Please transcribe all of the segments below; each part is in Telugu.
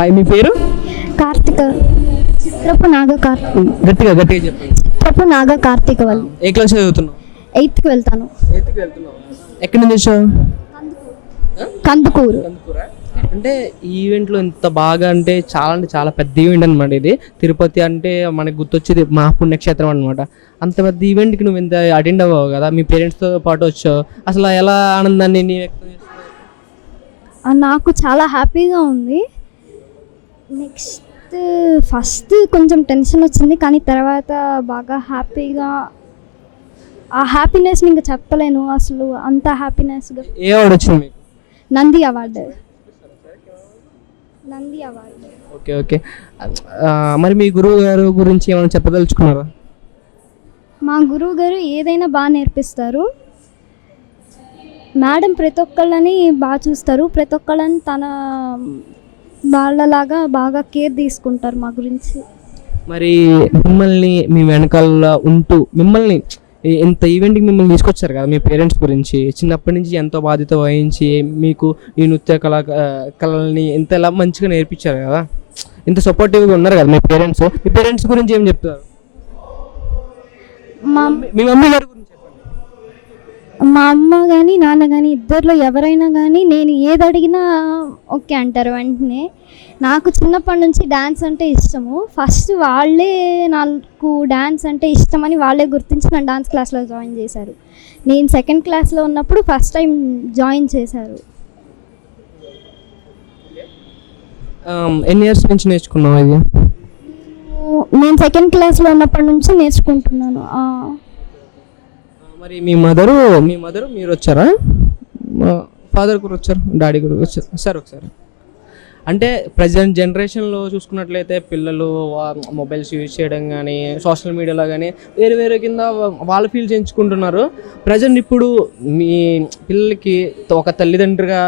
హాయ్, మీ పేరు? కార్తిక. చిత్రపు నాగ కార్తిక. గట్టిగా గట్టిగా చెప్పండి. చిత్రపు నాగ కార్తిక వాళ్ళు. ఏ క్లాస్ చదువుతున్నావు? 8th వెళ్తాను. ఎక్కడి నుంచి వచ్చావు? కందుకూరు. అంటే ఈ ఈవెంట్లో ఇంత బాగా అంటే చాలా పెద్ద ఈవెంట్ అనమాట ఇది. తిరుపతి అంటే మనకు గుర్తొచ్చేది మా పుణ్యక్షేత్రం అనమాట. అంత పెద్ద ఈవెంట్కి నువ్వు ఇంత అటెండ్ అవ్వవు కదా, మీ పేరెంట్స్తో పాటు వచ్చావు. అసలు ఎలా ఆనందాన్ని నీ వ్యక్తం చేస్తున్నావు? నాకు చాలా హ్యాపీగా ఉంది. ఫస్ట్ కొంచెం టెన్షన్ వచ్చింది, కానీ తర్వాత బాగా హ్యాపీగా, ఆ హ్యాపీనెస్ని ఇంకా చెప్పలేను అసలు, అంత హ్యాపీనెస్గా. ఏ అవార్డు వచ్చింది మీకు? నంది అవార్డు. Okay okay. మరి మీ గురువు గారు గురించి ఏమైనా చెప్పదలుచుకున్నారా? మా గురువు గారు ఏదైనా బాగా నేర్పిస్తారు. మేడం ప్రతి ఒక్కళ్ళని బాగా చూస్తారు, ప్రతి ఒక్కళ్ళని తన వాళ్ళలాగా బాగా కేర్ తీసుకుంటారు మా గురించి. మరి మిమ్మల్ని మీ వెనకాల ఉంటూ మిమ్మల్ని ఇంత ఈవెంట్కి మిమ్మల్ని తీసుకొచ్చారు కదా, మీ పేరెంట్స్ గురించి చిన్నప్పటి నుంచి ఎంతో బాధ్యత వహించి మీకు ఈ నృత్య కళల్ని ఎలా మంచిగా నేర్పించారు కదా, ఇంత సపోర్టివ్గా ఉన్నారు కదా మీ పేరెంట్స్. మీ పేరెంట్స్ గురించి ఏం చెప్తారు? మీ మమ్మీ గారి గురించి చెప్పండి. మా అమ్మ కానీ నాన్న కానీ ఇద్దరిలో ఎవరైనా కానీ నేను ఏది అడిగినా ఓకే అంటారు వెంటనే. నాకు చిన్నప్పటి నుంచి డ్యాన్స్ అంటే ఇష్టము. ఫస్ట్ వాళ్ళే నాకు డ్యాన్స్ అంటే ఇష్టమని వాళ్ళే గుర్తించి నన్ను డాన్స్ క్లాస్లో జాయిన్ చేశారు. నేను 2nd క్లాస్లో ఉన్నప్పుడు ఫస్ట్ టైం జాయిన్ చేశారు. ఎన్ని ఇయర్స్ నుంచి నేర్చుకున్నావు ఇది? నేను 2nd క్లాస్లో ఉన్నప్పటి నుంచి నేర్చుకుంటున్నాను. మరి మీ మదరు మీరు వచ్చారా? ఫాదర్ కూడా వచ్చారు, డాడీ కూడా వచ్చారు సార్? ఒకసారి అంటే ప్రజెంట్ జనరేషన్లో చూసుకున్నట్లయితే పిల్లలు మొబైల్స్ యూజ్ చేయడం కానీ సోషల్ మీడియాలో కానీ వేరే కింద వాళ్ళ ఫీల్డ్స్ ఎంచుకుంటున్నారు. ప్రజెంట్ ఇప్పుడు మీ పిల్లలకి ఒక తల్లిదండ్రిగా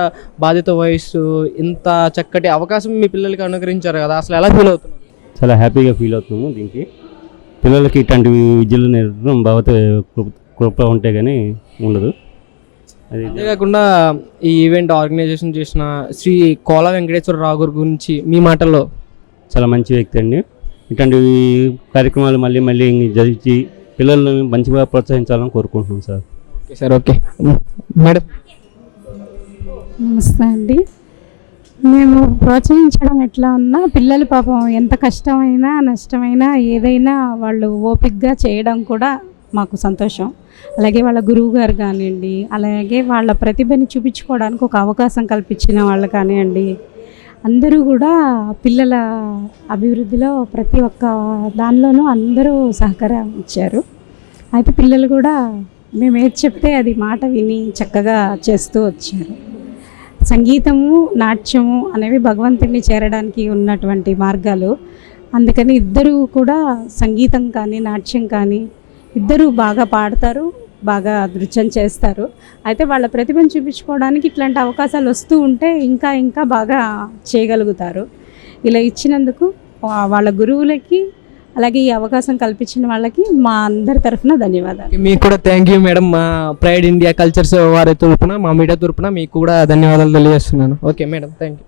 బాధ్యత వహిస్తూ ఇంత చక్కటి అవకాశం మీ పిల్లలకి అనుగ్రహించారు కదా, అసలు ఎలా ఫీల్ అవుతున్నారు? చాలా హ్యాపీగా ఫీల్ అవుతున్నాము. దీనికి పిల్లలకి ఇట్లాంటి విద్యలు నేర్పడం కృప ఉంటే కానీ ఉండదు. అంతేకాకుండా ఈ ఈవెంట్ ఆర్గనైజేషన్ చేసిన శ్రీ కోల వెంకటేశ్వరరావు గారి గురించి మీ మాటల్లో? చాలా మంచి వ్యక్తి అండి. ఇట్లాంటి కార్యక్రమాలు మళ్ళీ జరిగి పిల్లల్ని మంచిగా ప్రోత్సహించాలని కోరుకుంటున్నాం sir. Okay sir. Okay madam. నమస్తే అండి. మేము ప్రోత్సహించడం ఎట్లా ఉన్నా పిల్లలు పాపం ఎంత కష్టమైనా నష్టమైనా ఏదైనా వాళ్ళు ఓపికగా చేయడం కూడా మాకు సంతోషం. అలాగే వాళ్ళ గురువు గారు కానివ్వండి, అలాగే వాళ్ళ ప్రతిభని చూపించుకోవడానికి ఒక అవకాశం కల్పించిన వాళ్ళు కానివ్వండి, అందరూ కూడా పిల్లల అభివృద్ధిలో ప్రతి ఒక్క దానిలోనూ అందరూ సహకారం ఇచ్చారు. అయితే పిల్లలు కూడా మేము ఏది చెప్తే అది మాట విని చక్కగా చేస్తూ వచ్చారు. సంగీతము నాట్యము అనేవి భగవంతుడిని చేరడానికి ఉన్నటువంటి మార్గాలు. అందుకని ఇద్దరు కూడా సంగీతం కానీ నాట్యం కానీ ఇద్దరు బాగా పాడతారు, బాగా నృత్యం చేస్తారు. అయితే వాళ్ళ ప్రతిభను చూపించుకోవడానికి ఇట్లాంటి అవకాశాలు వస్తూ ఉంటే ఇంకా బాగా చేయగలుగుతారు. ఇలా ఇచ్చినందుకు వాళ్ళ గురువులకి అలాగే ఈ అవకాశం కల్పించిన వాళ్ళకి మా అందరి తరఫున ధన్యవాదాలు. మీకు కూడా థ్యాంక్ యూ మేడం. మా ప్రైడ్ ఇండియా కల్చర్స్ వారి తరఫున, మా మీడియా తరఫున మీకు కూడా ధన్యవాదాలు తెలియజేస్తున్నాను. Okay madam, thank you.